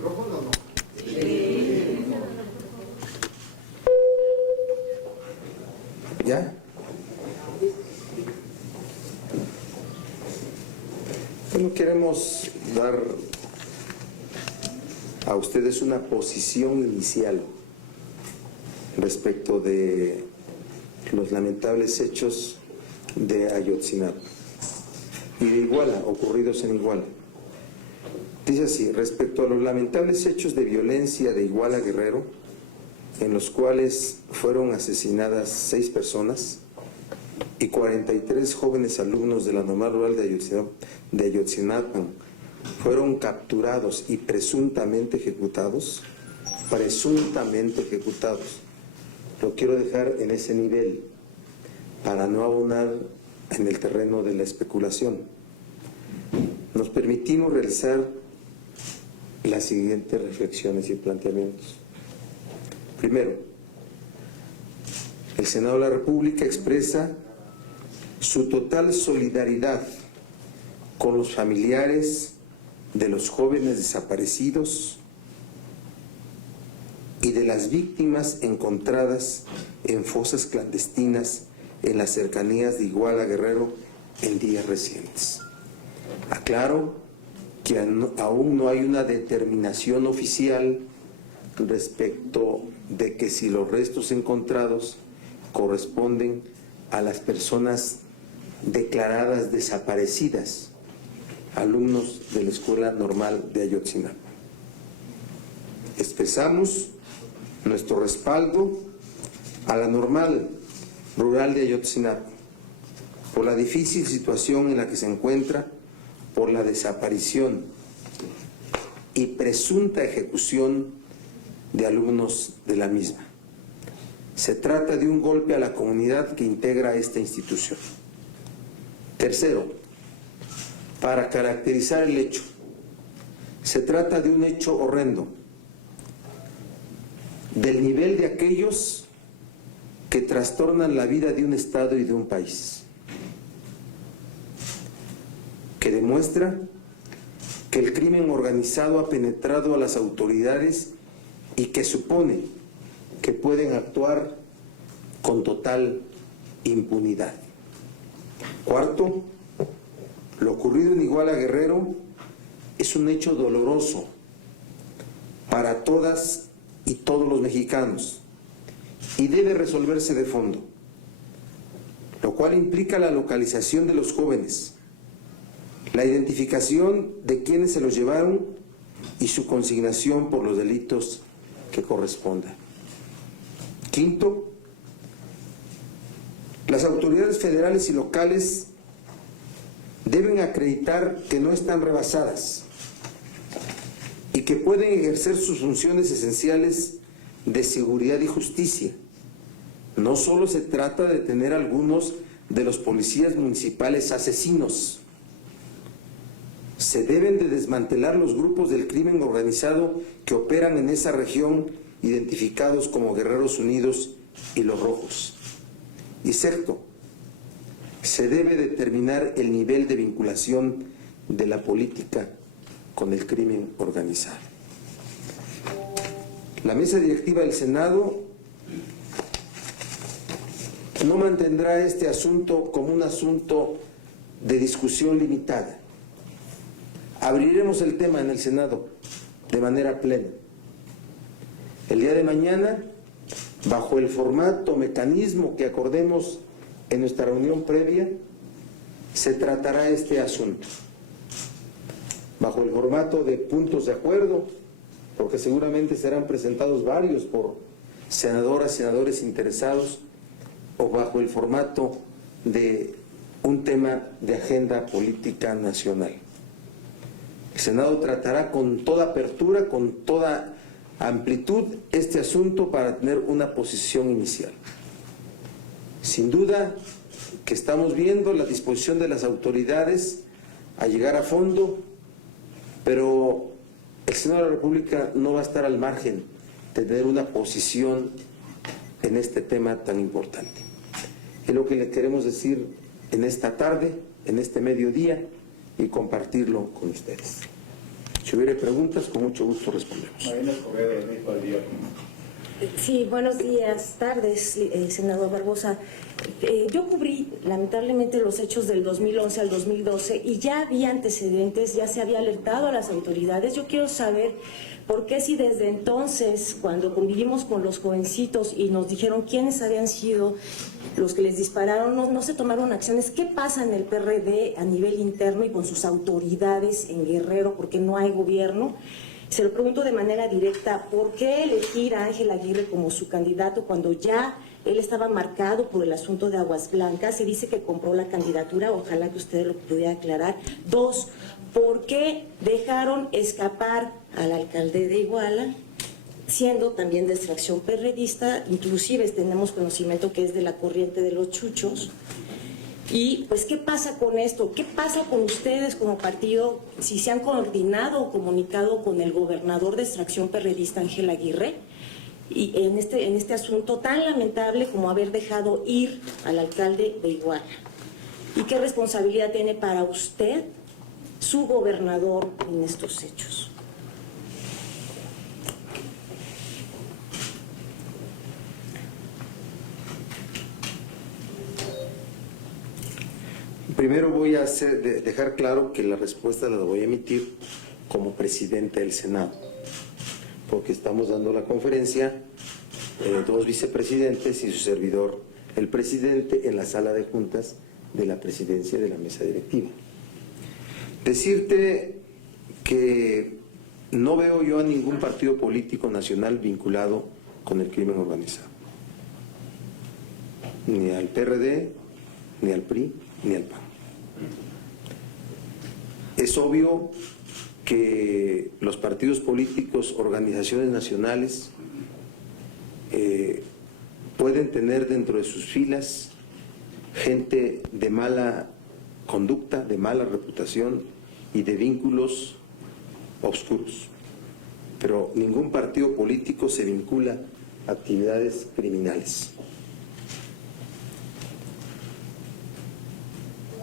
¿Micrófono o no? ¿Ya? Bueno, queremos dar a ustedes una posición inicial respecto de los lamentables hechos de Ayotzinapa y de Iguala, ocurridos en Iguala. Dice así: respecto a los lamentables hechos de violencia de Iguala Guerrero, en los cuales fueron asesinadas 6 personas y 43 jóvenes alumnos de la Normal Rural de Ayotzinapa fueron capturados y presuntamente ejecutados. Lo quiero dejar en ese nivel para no abonar en el terreno de la especulación. Nos permitimos realizar las siguientes reflexiones y planteamientos. Primero, el Senado de la República expresa su total solidaridad con los familiares de los jóvenes desaparecidos y de las víctimas encontradas en fosas clandestinas en las cercanías de Iguala Guerrero en días recientes. Aclaro que aún no hay una determinación oficial respecto de que si los restos encontrados corresponden a las personas declaradas desaparecidas, alumnos de la Escuela Normal de Ayotzinapa. Expresamos nuestro respaldo a la Normal Rural de Ayotzinapa por la difícil situación en la que se encuentra por la desaparición y presunta ejecución de alumnos de la misma. Se trata de un golpe a la comunidad que integra esta institución. Tercero, para caracterizar el hecho, se trata de un hecho horrendo, del nivel de aquellos que trastornan la vida de un Estado y de un país, que demuestra que el crimen organizado ha penetrado a las autoridades y que supone que pueden actuar con total impunidad. Cuarto, lo ocurrido en Iguala Guerrero es un hecho doloroso para todas y todos los mexicanos y debe resolverse de fondo, lo cual implica la localización de los jóvenes, la identificación de quienes se los llevaron y su consignación por los delitos que correspondan. Quinto, las autoridades federales y locales deben acreditar que no están rebasadas y que pueden ejercer sus funciones esenciales de seguridad y justicia. No solo se trata de detener a algunos de los policías municipales asesinos. Se deben de desmantelar los grupos del crimen organizado que operan en esa región, identificados como Guerreros Unidos y Los Rojos. Y sexto, se debe determinar el nivel de vinculación de la política con el crimen organizado. La mesa directiva del Senado no mantendrá este asunto como un asunto de discusión limitada. Abriremos el tema en el Senado de manera plena. El día de mañana, bajo el formato, mecanismo que acordemos en nuestra reunión previa, se tratará este asunto. Bajo el formato de puntos de acuerdo, porque seguramente serán presentados varios por senadoras, senadores interesados, o bajo el formato de un tema de agenda política nacional. El Senado tratará con toda apertura, con toda amplitud este asunto para tener una posición inicial. Sin duda que estamos viendo la disposición de las autoridades a llegar a fondo, pero el Senado de la República no va a estar al margen de tener una posición en este tema tan importante. Es lo que le queremos decir en esta tarde, en este mediodía, y compartirlo con ustedes. Si hubiera preguntas, con mucho gusto respondemos. Marina Correa, de México al Día. Sí, buenos días, tardes, senador Barbosa. Yo cubrí lamentablemente los hechos del 2011 al 2012 y ya había antecedentes, ya se había alertado a las autoridades. Yo quiero saber por qué si desde entonces, cuando convivimos con los jovencitos y nos dijeron quiénes habían sido los que les dispararon, no se tomaron acciones. ¿Qué pasa en el PRD a nivel interno y con sus autoridades en Guerrero? Porque no hay gobierno. Se lo pregunto de manera directa, ¿por qué elegir a Ángel Aguirre como su candidato cuando ya él estaba marcado por el asunto de Aguas Blancas? Se dice que compró la candidatura, ojalá que usted lo pudiera aclarar. 2, ¿por qué dejaron escapar al alcalde de Iguala, siendo también de extracción perredista? Inclusive tenemos conocimiento que es de la corriente de los chuchos. Y pues, ¿qué pasa con esto? ¿Qué pasa con ustedes como partido si se han coordinado o comunicado con el gobernador de extracción perredista, Ángel Aguirre, y en este asunto tan lamentable como haber dejado ir al alcalde de Iguala? ¿Y qué responsabilidad tiene para usted su gobernador en estos hechos? Primero voy a dejar claro que la respuesta la voy a emitir como presidente del Senado, porque estamos dando la conferencia, 2 vicepresidentes y su servidor, el presidente, en la sala de juntas de la presidencia de la mesa directiva. Decirte que no veo yo a ningún partido político nacional vinculado con el crimen organizado, ni al PRD, ni al PRI, ni al PAN. Es obvio que los partidos políticos, organizaciones nacionales, pueden tener dentro de sus filas gente de mala conducta, de mala reputación y de vínculos oscuros. Pero ningún partido político se vincula a actividades criminales.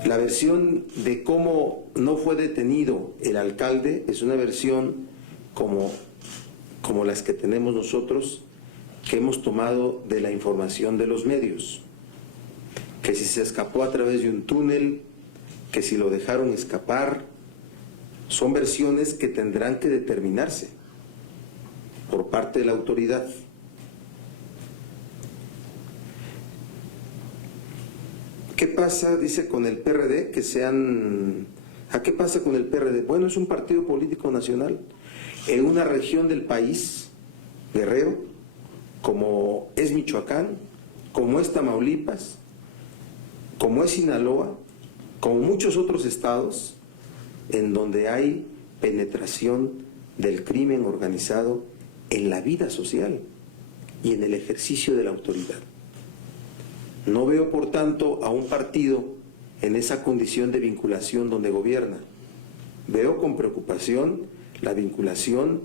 La versión de cómo no fue detenido el alcalde es una versión como las que tenemos nosotros, que hemos tomado de la información de los medios, que si se escapó a través de un túnel, que si lo dejaron escapar, son versiones que tendrán que determinarse por parte de la autoridad. ¿Qué pasa, dice, con el PRD? ¿A qué pasa con el PRD? Bueno, es un partido político nacional en una región del país, Guerrero, como es Michoacán, como es Tamaulipas, como es Sinaloa, como muchos otros estados, en donde hay penetración del crimen organizado en la vida social y en el ejercicio de la autoridad. No veo, por tanto, a un partido en esa condición de vinculación donde gobierna. Veo con preocupación la vinculación,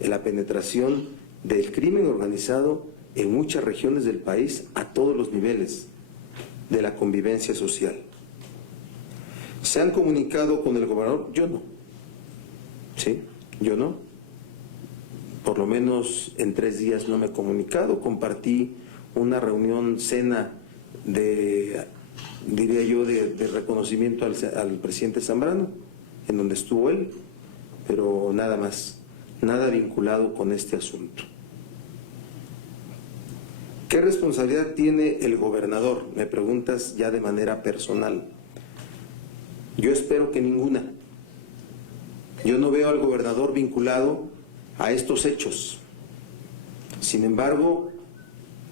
la penetración del crimen organizado en muchas regiones del país a todos los niveles de la convivencia social. ¿Se han comunicado con el gobernador? Yo no. ¿Sí? Yo no. Por lo menos en 3 días no me he comunicado. Compartí una reunión, cena diría yo, de reconocimiento al presidente Zambrano, en donde estuvo él, pero nada más, nada vinculado con este asunto. ¿Qué responsabilidad tiene el gobernador? Me preguntas ya de manera personal. Yo espero que ninguna. Yo no veo al gobernador vinculado a estos hechos. Sin embargo,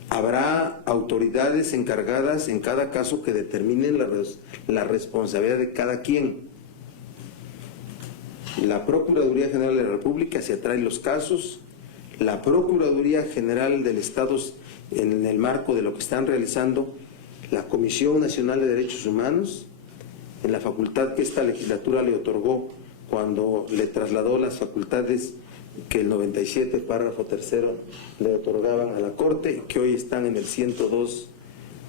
habrá autoridades encargadas en cada caso que determinen la responsabilidad de cada quien. La Procuraduría General de la República se atrae los casos, la Procuraduría General del Estado, en el marco de lo que están realizando, la Comisión Nacional de Derechos Humanos, en la facultad que esta legislatura le otorgó cuando le trasladó las facultades que el 97, párrafo 3, le otorgaban a la Corte, que hoy están en el 102,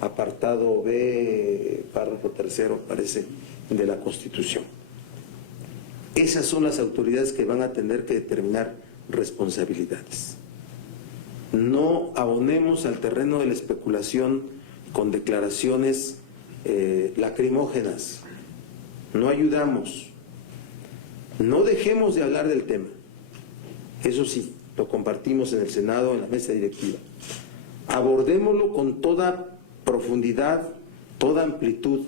apartado B, párrafo 3, parece, de la Constitución. esas son las autoridades que van a tener que determinar responsabilidades. No abonemos al terreno de la especulación con declaraciones lacrimógenas. No ayudamos. No dejemos de hablar del tema. Eso sí, lo compartimos en el Senado, en la mesa directiva. Abordémoslo con toda profundidad, toda amplitud,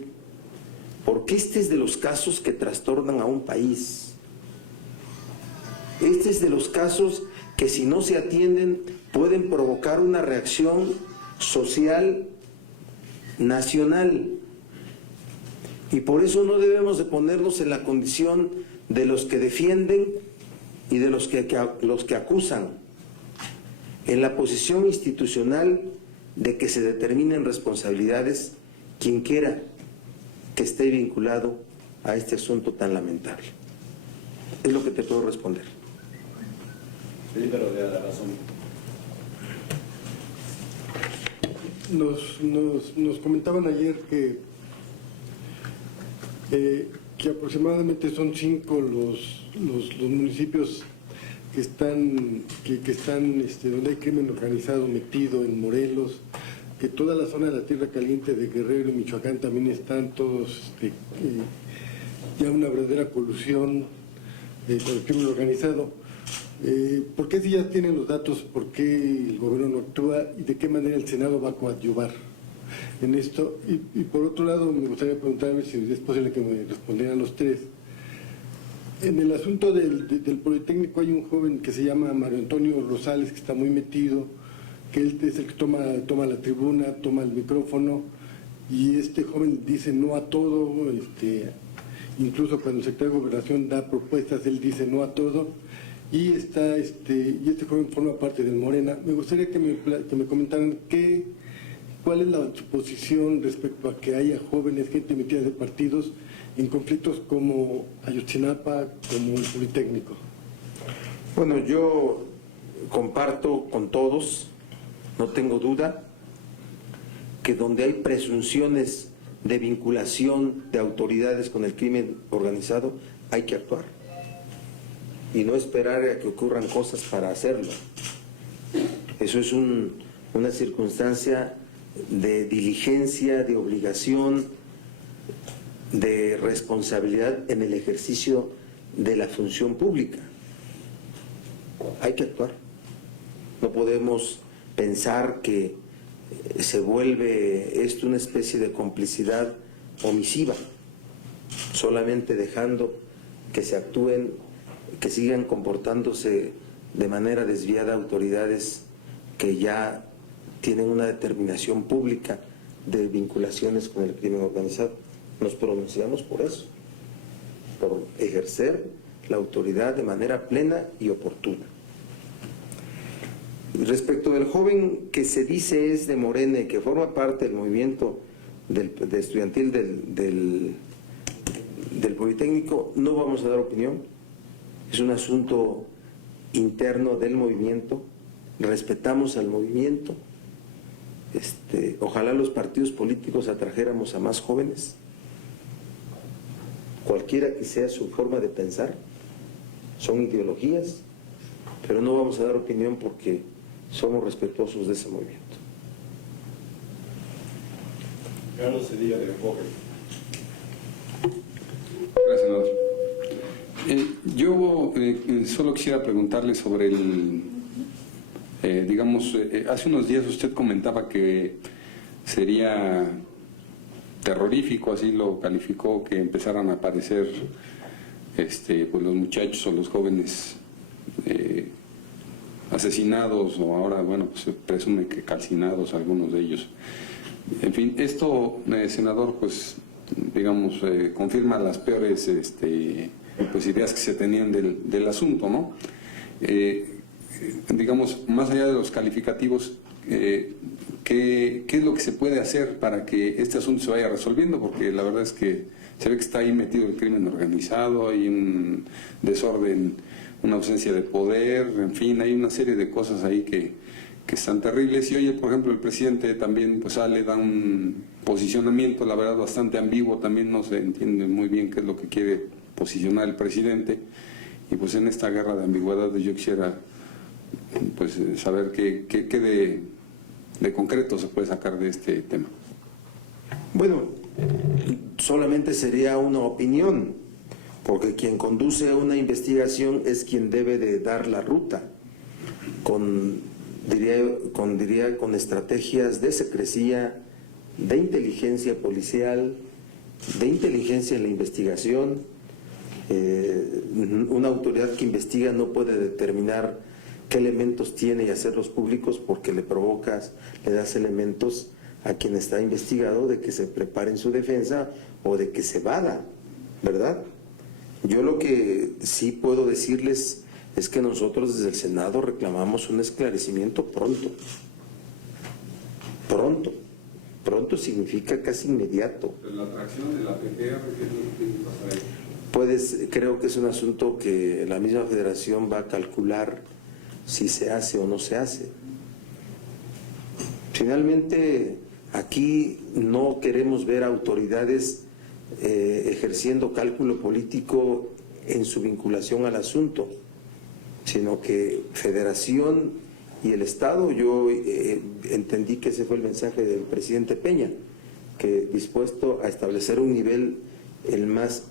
porque este es de los casos que trastornan a un país. Este es de los casos que, si no se atienden, pueden provocar una reacción social nacional. Y por eso no debemos de ponernos en la condición de los que defienden y de los que acusan, en la posición institucional de que se determinen responsabilidades quien quiera que esté vinculado a este asunto tan lamentable. Es lo que te puedo responder. Sí, pero de la razón. Nos comentaban ayer que aproximadamente son 5 los municipios que están donde hay crimen organizado metido en Morelos, que toda la zona de la Tierra Caliente de Guerrero y Michoacán también están todos ya una verdadera colusión con el crimen organizado. ¿Por qué, si ya tienen los datos, por qué el gobierno no actúa y de qué manera el Senado va a coadyuvar en esto? Y por otro lado, me gustaría preguntarme si es posible que me respondieran los tres. En el asunto del Politécnico hay un joven que se llama Mario Antonio Rosales, que está muy metido, que él es el que toma la tribuna, toma el micrófono, y este joven dice no a todo, incluso cuando el secretario de Gobernación da propuestas, él dice no a todo, y este joven forma parte del Morena. Me gustaría que me comentaran cuál es su posición respecto a que haya jóvenes, gente metida de partidos, en conflictos como Ayotzinapa, como el Politécnico. Bueno, yo comparto con todos, no tengo duda, que donde hay presunciones de vinculación de autoridades con el crimen organizado, hay que actuar. Y no esperar a que ocurran cosas para hacerlo. Eso es una circunstancia de diligencia, de obligación, de responsabilidad en el ejercicio de la función pública. Hay que actuar. No podemos pensar que se vuelve esto una especie de complicidad omisiva, solamente dejando que se actúen, que sigan comportándose de manera desviada autoridades que ya tienen una determinación pública de vinculaciones con el crimen organizado. Nos pronunciamos por eso, por ejercer la autoridad de manera plena y oportuna. Respecto del joven que se dice es de Morena y que forma parte del movimiento estudiantil del Politécnico, no vamos a dar opinión. Es un asunto interno del movimiento. Respetamos al movimiento. Ojalá los partidos políticos atrajéramos a más jóvenes, cualquiera que sea su forma de pensar. Son ideologías, pero no vamos a dar opinión porque somos respetuosos de ese movimiento. Carlos Cedillo de Enfoque. Gracias, senador. Yo solo quisiera preguntarle sobre hace unos días usted comentaba que sería terrorífico, así lo calificó, que empezaran a aparecer pues los muchachos o los jóvenes asesinados, o ahora, bueno, pues se presume que calcinados algunos de ellos. En fin, esto, senador, pues digamos, confirma las peores pues ideas que se tenían del asunto, ¿no? Digamos, más allá de los calificativos, ¿qué es lo que se puede hacer para que este asunto se vaya resolviendo? Porque la verdad es que se ve que está ahí metido el crimen organizado, hay un desorden, una ausencia de poder, en fin, hay una serie de cosas ahí que están terribles. Y hoy, por ejemplo, el presidente también pues sale, da un posicionamiento, la verdad, bastante ambiguo, también no se entiende muy bien qué es lo que quiere posicionar el presidente. Y pues en esta guerra de ambigüedades yo quisiera pues saber qué de concreto se puede sacar de este tema. Bueno, solamente sería una opinión, porque quien conduce una investigación es quien debe de dar la ruta, con estrategias de secrecía, de inteligencia policial, de inteligencia en la investigación. Una autoridad que investiga no puede determinar qué elementos tiene y hacerlos públicos porque le das elementos a quien está investigado de que se prepare en su defensa o de que se evada, ¿verdad? Yo lo que sí puedo decirles es que nosotros desde el Senado reclamamos un esclarecimiento pronto. Pronto significa casi inmediato. Pero la atracción de la PGR, ¿qué es lo que tiene que pasar ahí? Creo que es un asunto que la misma Federación va a calcular si se hace o no se hace. Finalmente, aquí no queremos ver autoridades ejerciendo cálculo político en su vinculación al asunto, sino que Federación y el Estado, yo entendí que ese fue el mensaje del presidente Peña, que dispuesto a establecer un nivel el más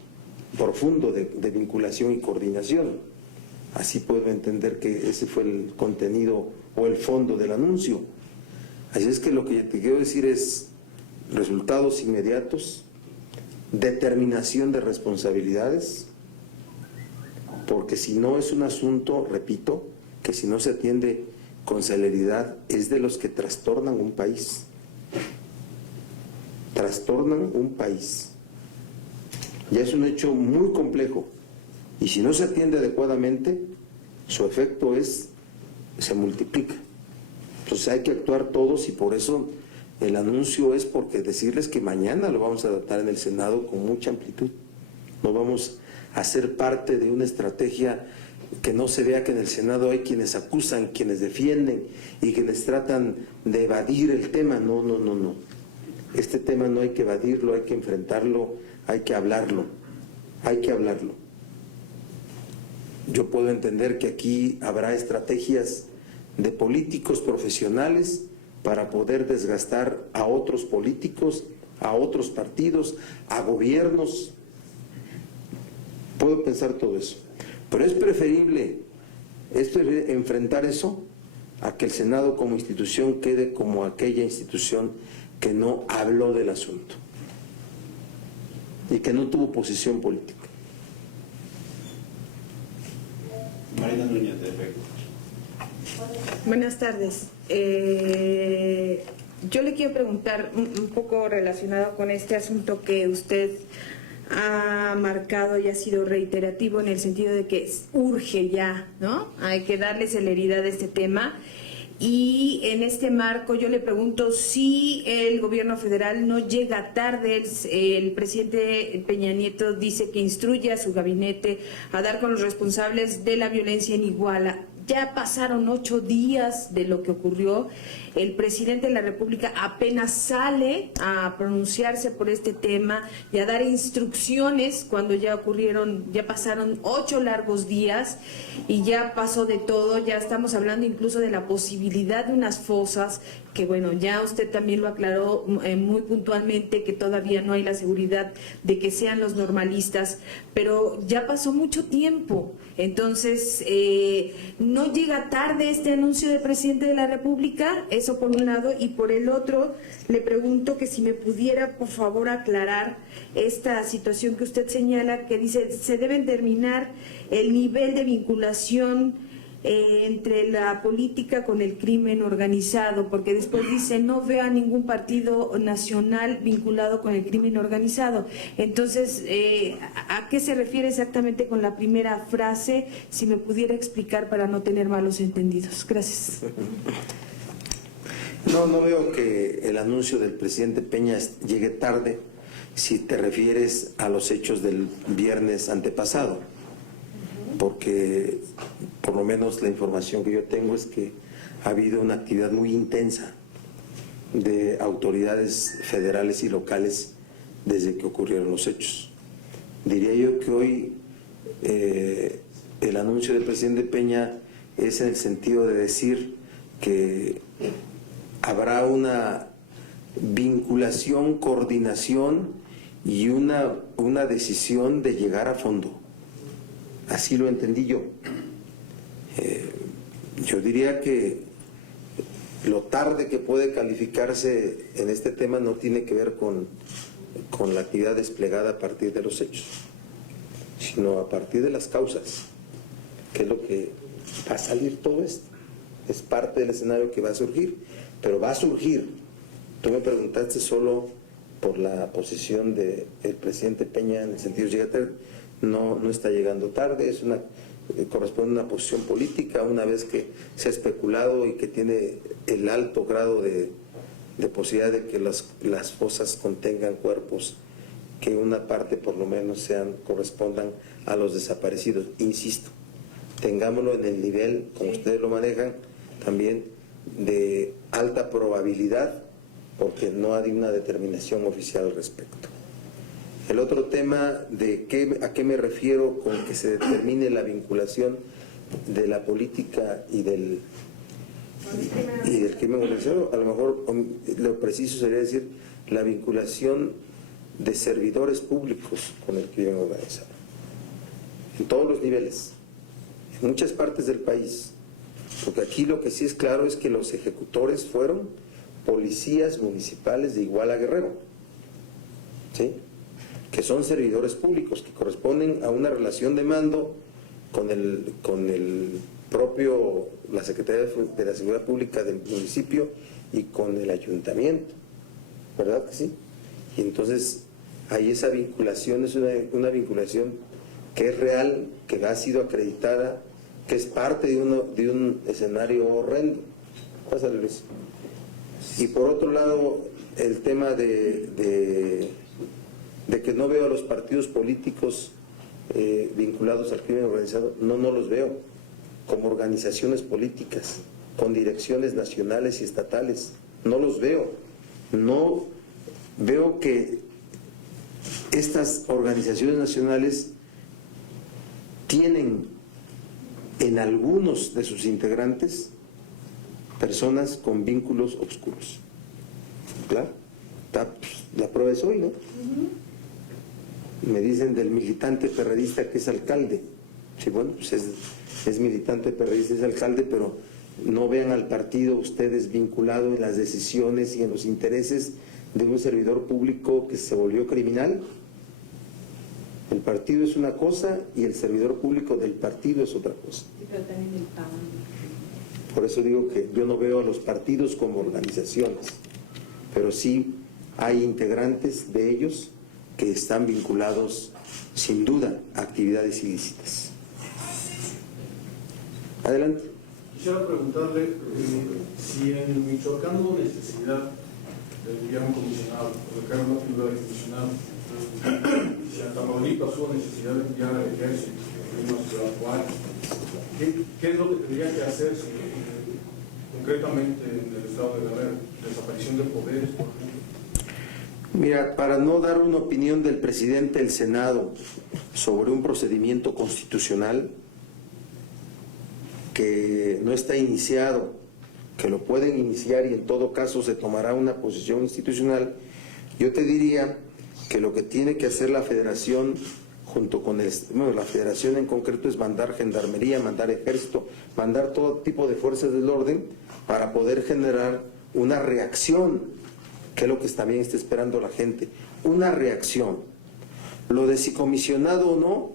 profundo de vinculación y coordinación. Así puedo entender que ese fue el contenido o el fondo del anuncio. Así es que lo que te quiero decir es resultados inmediatos, determinación de responsabilidades, porque si no es un asunto, repito, que si no se atiende con celeridad, es de los que trastornan un país. Trastornan un país. Ya es un hecho muy complejo y si no se atiende adecuadamente, su efecto se multiplica. Entonces hay que actuar todos y por eso el anuncio es porque decirles que mañana lo vamos a tratar en el Senado con mucha amplitud. No vamos a ser parte de una estrategia que no se vea que en el Senado hay quienes acusan, quienes defienden y quienes tratan de evadir el tema. No. Este tema no hay que evadirlo, hay que enfrentarlo, hay que hablarlo. Yo puedo entender que aquí habrá estrategias de políticos profesionales para poder desgastar a otros políticos, a otros partidos, a gobiernos. Puedo pensar todo eso, pero es preferible enfrentar eso a que el Senado como institución quede como aquella institución que no habló del asunto y que no tuvo posición política. Marina Núñez, de efecto. Buenas tardes. Yo le quiero preguntar un poco relacionado con este asunto que usted ha marcado y ha sido reiterativo en el sentido de que urge ya, ¿no? Hay que darle celeridad a este tema. Y en este marco yo le pregunto si el gobierno federal no llega tarde. El presidente Peña Nieto dice que instruye a su gabinete a dar con los responsables de la violencia en Iguala. Ya pasaron 8 días de lo que ocurrió. El presidente de la República apenas sale a pronunciarse por este tema y a dar instrucciones cuando ya pasaron 8 largos días y ya pasó de todo. Ya estamos hablando incluso de la posibilidad de unas fosas, que bueno, ya usted también lo aclaró muy puntualmente, que todavía no hay la seguridad de que sean los normalistas, pero ya pasó mucho tiempo. Entonces, no llega tarde este anuncio del presidente de la República, eso por un lado, y por el otro, le pregunto que si me pudiera, por favor, aclarar esta situación que usted señala, que dice, se debe determinar el nivel de vinculación entre la política con el crimen organizado, porque después dice no veo a ningún partido nacional vinculado con el crimen organizado. Entonces, ¿a qué se refiere exactamente con la primera frase? Si me pudiera explicar para no tener malos entendidos. Gracias. No veo que el anuncio del presidente Peña llegue tarde si te refieres a los hechos del viernes antepasado, porque por lo menos la información que yo tengo es que ha habido una actividad muy intensa de autoridades federales y locales desde que ocurrieron los hechos. Diría yo que hoy el anuncio del presidente Peña es en el sentido de decir que habrá una vinculación, coordinación y una decisión de llegar a fondo. Así lo entendí yo. Yo diría que lo tarde que puede calificarse en este tema no tiene que ver con la actividad desplegada a partir de los hechos, sino a partir de las causas, que es lo que va a salir todo esto. Es parte del escenario que va a surgir, pero va a surgir. Tú me preguntaste solo por la posición del presidente Peña en el sentido de llegar tarde. No está llegando tarde, corresponde a una posición política, una vez que se ha especulado y que tiene el alto grado de posibilidad de que las fosas contengan cuerpos, que una parte por lo menos correspondan a los desaparecidos. Insisto, tengámoslo en el nivel, como ustedes lo manejan, también de alta probabilidad, porque no hay una determinación oficial al respecto. El otro tema de a qué me refiero con que se determine la vinculación de la política y del crimen organizado, a lo mejor lo preciso sería decir la vinculación de servidores públicos con el crimen organizado, en todos los niveles, en muchas partes del país, porque aquí lo que sí es claro es que los ejecutores fueron policías municipales de Iguala Guerrero, ¿sí?, que son servidores públicos, que corresponden a una relación de mando con la Secretaría de la Seguridad Pública del municipio y con el ayuntamiento, ¿verdad que sí? Y entonces ahí esa vinculación es una vinculación que es real, que ha sido acreditada, que es parte de un escenario horrendo. Pásale, Luis. Y por otro lado, el tema de que no veo a los partidos políticos vinculados al crimen organizado, no los veo como organizaciones políticas, con direcciones nacionales y estatales, no los veo. No veo que estas organizaciones nacionales tienen en algunos de sus integrantes personas con vínculos oscuros. Claro, la prueba es hoy, ¿no? Me dicen del militante perredista que es alcalde. Sí, bueno, pues es militante perredista, es alcalde, pero no vean al partido ustedes vinculado en las decisiones y en los intereses de un servidor público que se volvió criminal. El partido es una cosa y el servidor público del partido es otra cosa. Por eso digo que yo no veo a los partidos como organizaciones, pero sí hay integrantes de ellos que están vinculados sin duda a actividades ilícitas. Adelante. Quisiera preguntarle si en Michoacán hubo necesidad de enviar un comisionado, de crear una figura de comisionado, si en Tamaulipas hubo necesidad de enviar al ejército, ¿qué es lo que tendría que hacerse concretamente en el estado de Guerrero? ¿Desaparición de poderes, por ejemplo? Mira, para no dar una opinión del presidente del Senado sobre un procedimiento constitucional que no está iniciado, que lo pueden iniciar y en todo caso se tomará una posición institucional, yo te diría que lo que tiene que hacer la Federación junto con la Federación en concreto es mandar gendarmería, mandar ejército, mandar todo tipo de fuerzas del orden para poder generar una reacción, que es lo que también está esperando la gente, una reacción. Lo de si comisionado o no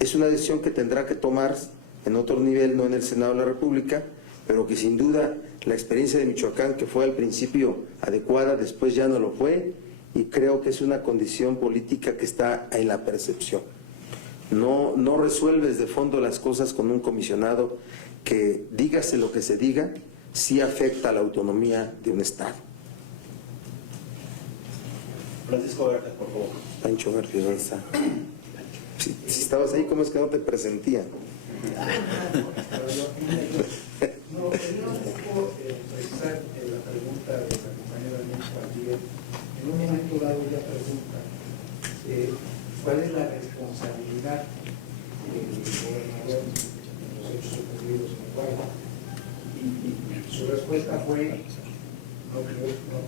es una decisión que tendrá que tomar en otro nivel, no en el Senado de la República, pero que sin duda la experiencia de Michoacán, que fue al principio adecuada, después ya no lo fue, y creo que es una condición política que está en la percepción. No resuelves de fondo las cosas con un comisionado que, dígase lo que se diga, sí afecta a la autonomía de un Estado. Francisco García, por favor. Pancho García, ¿dónde está? Si estabas ahí, ¿cómo es que no te presentía? No, quería un poco precisar la pregunta de la compañera Nietzsche. En un momento dado ella pregunta cuál es Su respuesta fue, no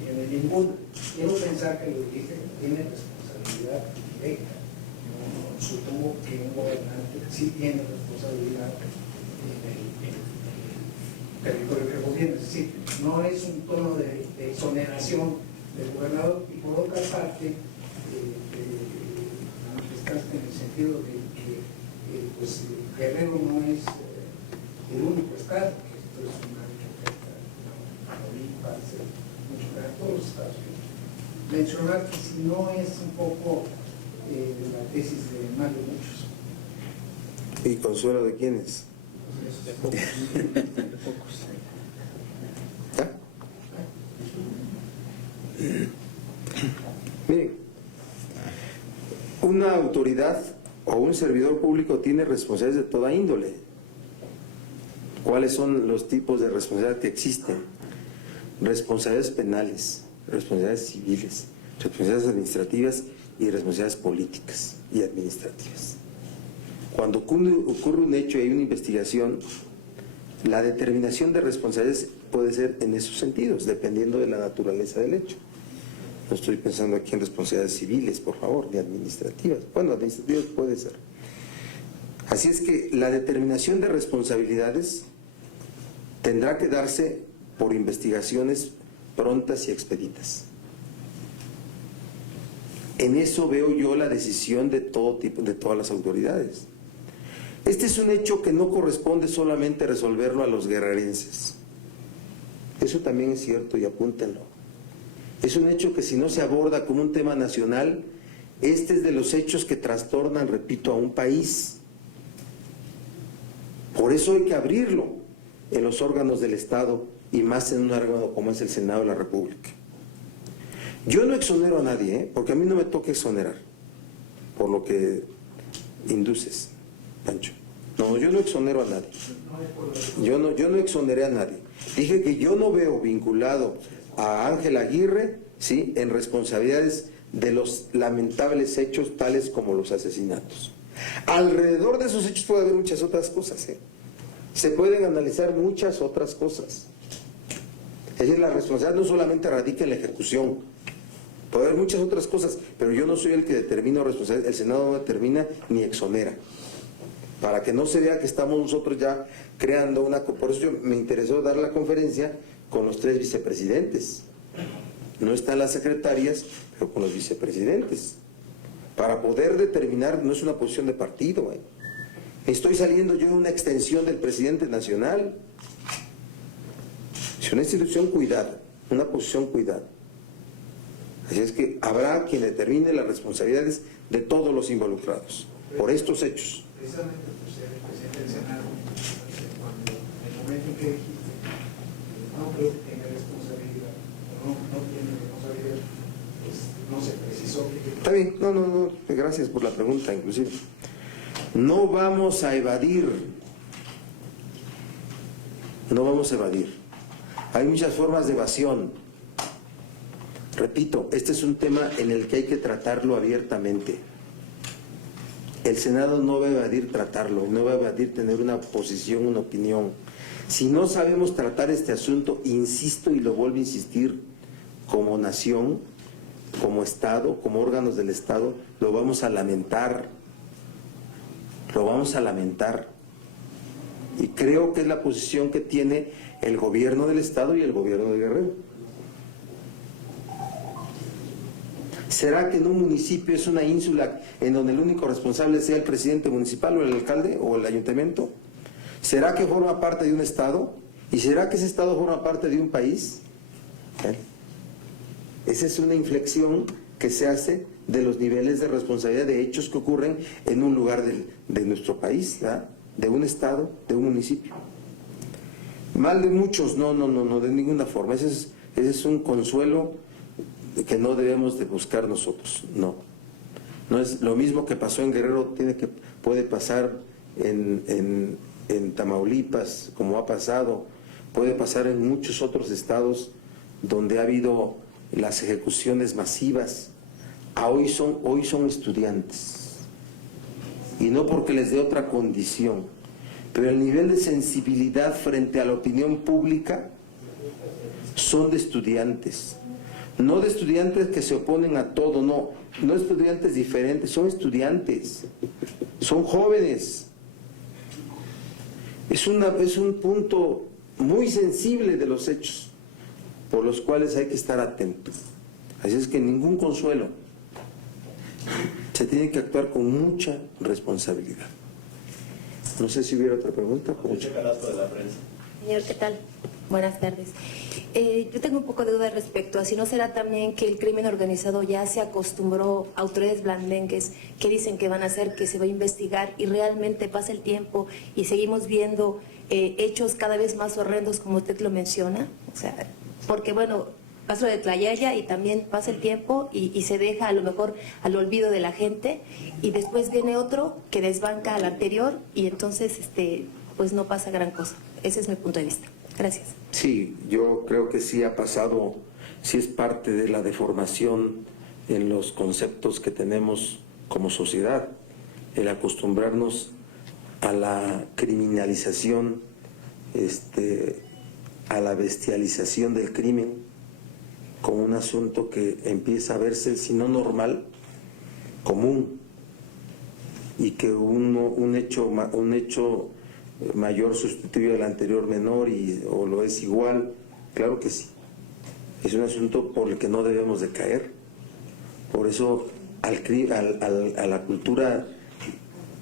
tiene ninguna. Quiero pensar que lo dije, tiene responsabilidad directa. No, supongo que un gobernante sí tiene responsabilidad en el territorio que gobierna. Es decir, no es un tono de exoneración del gobernador, y por otra parte, manifestaste en el sentido de que pues, Guerrero no es el único estado, que esto es una que afecta a Tamaulipas, mucho que a todos los estados. Mencionar que si no es un poco la tesis de más de muchos. ¿Y consuelo de quiénes? De pocos. ¿Ah? Miren, una autoridad o un servidor público tiene responsabilidades de toda índole. ¿Cuáles son los tipos de responsabilidad que existen? Responsabilidades penales, responsabilidades civiles, responsabilidades administrativas y responsabilidades políticas y administrativas. Cuando ocurre un hecho y hay una investigación, la determinación de responsabilidades puede ser en esos sentidos, dependiendo de la naturaleza del hecho. No estoy pensando aquí en responsabilidades civiles, por favor, ni administrativas. Bueno, administrativas puede ser. Así es que la determinación de responsabilidades tendrá que darse por investigaciones prontas y expeditas. En eso veo yo la decisión de todo tipo, de todas las autoridades. Este es un hecho que no corresponde solamente resolverlo a los guerrerenses. Eso también es cierto y apúntenlo. Es un hecho que si no se aborda como un tema nacional, este es de los hechos que trastornan, repito, a un país. Por eso hay que abrirlo en los órganos del Estado y más en un órgano como es el Senado de la República. Yo no exonero a nadie, porque a mí no me toca exonerar, por lo que induces, Pancho. No, yo no exonero a nadie. Yo no exoneré a nadie. Dije que yo no veo vinculado a Ángel Aguirre, ¿sí?, en responsabilidades de los lamentables hechos tales como los asesinatos. Alrededor de esos hechos puede haber muchas otras cosas, se pueden analizar muchas otras cosas. Es decir, la responsabilidad no solamente radica en la ejecución, puede haber muchas otras cosas, pero yo no soy el que determina responsabilidad, el Senado no determina ni exonera, para que no se vea que estamos nosotros ya creando una... Por eso me interesó dar la conferencia con los 3 vicepresidentes. No están las secretarias, pero con los vicepresidentes, para poder determinar, no es una posición de partido, estoy saliendo yo de una extensión del presidente nacional. Es una institución cuidada, una posición cuidada. Así es que habrá quien determine las responsabilidades de todos los involucrados por estos hechos. Precisamente por ser el presidente del Senado, cuando en el momento en que dijiste no creo que tenga responsabilidad, o no tiene responsabilidad, pues no se precisó que... Está bien, no, gracias por la pregunta, inclusive. No vamos a evadir. Hay muchas formas de evasión. Repito, este es un tema en el que hay que tratarlo abiertamente. El Senado no va a evadir tratarlo, no va a evadir tener una posición, una opinión. Si no sabemos tratar este asunto, insisto y lo vuelvo a insistir, como nación, como Estado, como órganos del Estado, lo vamos a lamentar. Y creo que es la posición que tiene el gobierno del Estado y el gobierno de Guerrero. ¿Será que en un municipio es una ínsula en donde el único responsable sea el presidente municipal o el alcalde o el ayuntamiento? ¿Será que forma parte de un Estado? ¿Y será que ese Estado forma parte de un país? Esa es una inflexión que se hace de los niveles de responsabilidad de hechos que ocurren en un lugar de nuestro país, ¿verdad?, de un Estado, de un municipio. Mal de muchos, no, de ninguna forma. Ese es un consuelo que no debemos de buscar nosotros, no es lo mismo que pasó en Guerrero, puede pasar en Tamaulipas, como ha pasado, puede pasar en muchos otros estados donde ha habido las ejecuciones masivas. Hoy son estudiantes, y no porque les dé otra condición, pero el nivel de sensibilidad frente a la opinión pública son de estudiantes. No de estudiantes que se oponen a todo, no estudiantes diferentes, son estudiantes, son jóvenes. Es un punto muy sensible de los hechos por los cuales hay que estar atentos. Así es que ningún consuelo. Se tiene que actuar con mucha responsabilidad. No sé si hubiera otra pregunta. Mucho canasto de la prensa. Señor, ¿qué tal? Buenas tardes. Yo tengo un poco de duda respecto a si no será también que el crimen organizado ya se acostumbró a autoridades blandengues que dicen que van a hacer, que se va a investigar y realmente pasa el tiempo y seguimos viendo hechos cada vez más horrendos como usted lo menciona. O sea, porque bueno, pasó de Tlayaya y también pasa el tiempo y se deja a lo mejor al olvido de la gente y después viene otro que desbanca al anterior y entonces pues no pasa gran cosa. Ese es mi punto de vista. Gracias. Sí, yo creo que sí ha pasado, sí es parte de la deformación en los conceptos que tenemos como sociedad, el acostumbrarnos a la criminalización, a la bestialización del crimen como un asunto que empieza a verse, si no normal, común, y que un hecho mayor sustituye al anterior menor o lo es igual. Claro que sí, es un asunto por el que no debemos de caer. Por eso a la cultura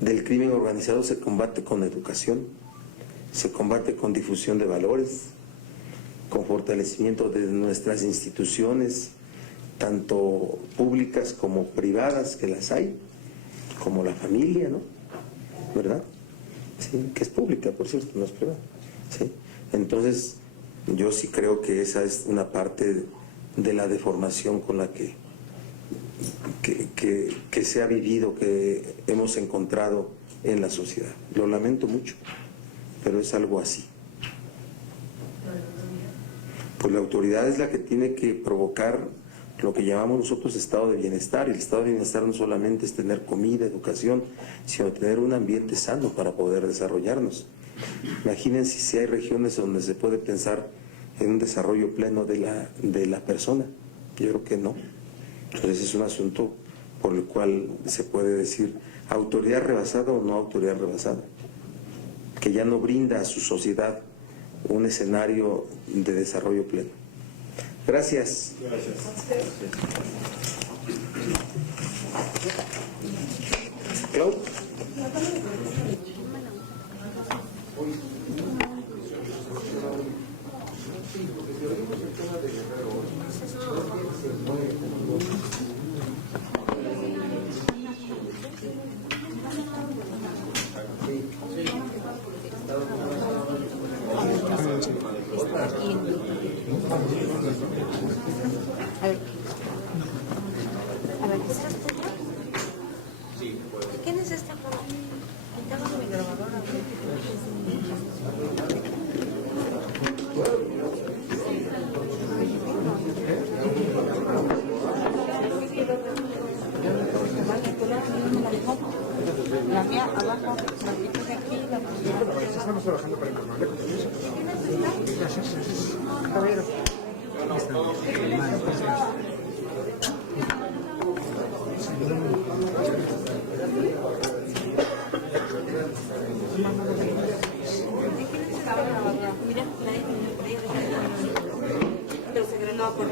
del crimen organizado se combate con educación, se combate con difusión de valores, con fortalecimiento de nuestras instituciones, tanto públicas como privadas, que las hay, como la familia, ¿no? ¿Verdad? Sí, que es pública, por cierto, no es privada. ¿Sí? Entonces, yo sí creo que esa es una parte de la deformación con la que se ha vivido, que hemos encontrado en la sociedad. Lo lamento mucho, pero es algo así. Pues la autoridad es la que tiene que provocar lo que llamamos nosotros estado de bienestar. Y el estado de bienestar no solamente es tener comida, educación, sino tener un ambiente sano para poder desarrollarnos. Imagínense si hay regiones donde se puede pensar en un desarrollo pleno de la persona. Yo creo que no. Entonces es un asunto por el cual se puede decir autoridad rebasada o no autoridad rebasada, que ya no brinda a su sociedad un escenario de desarrollo pleno. Gracias. Claude. A ver, ¿estás tú? Sí. ¿Quién es esta? Quitamos mi grabadora. La mía abajo, la quito de aquí, la estamos trabajando para informarle con eso. Gracias. Caballero. Mira, pero se granó por